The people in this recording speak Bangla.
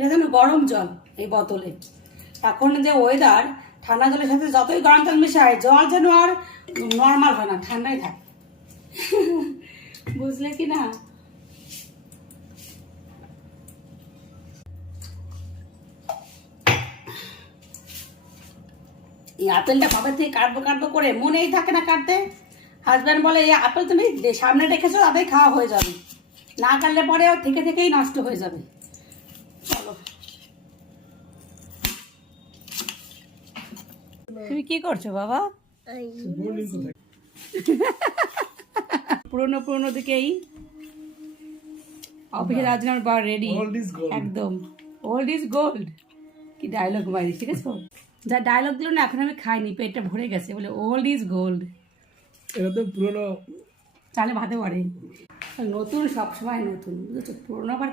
এটা যেন গরম জল এই বোতলে। এখন যে ওয়েদার, ঠান্ডা জলের সাথে যতই গরম জল মেশায় জল যেন আর নর্মাল হয় না, ঠান্ডাই থাকে। বুঝলে কি না? এই আপেলটা কবে থেকে কাটবো কাটবো করে মনেই থাকে না কাটতে। হাজব্যান্ড বলে এই আপেল তুমি সামনে রেখেছো তাতেই খাওয়া হয়ে যাবে, না কাটলে পরে থেকে থেকেই নষ্ট হয়ে যাবে। চলো, তুমি কি করছো বাবা? পুরোনো পুরোনো দিকেই অফিসের রাজনার বার রেডি একদম। ওল্ড ইজ গোল্ড কি ডায়লগ মারি, ঠিক আছে? যা ডায়লগ দিল না, এখন আমি খাইনি, পেটটা ভরে গেছে বলে ওল্ড ইজ গোল্ড। এটা তো পুরোনো চালে ভাতে পড়ে, নতুন সবসময় নতুন, বুঝেছো? পুরোনো আবার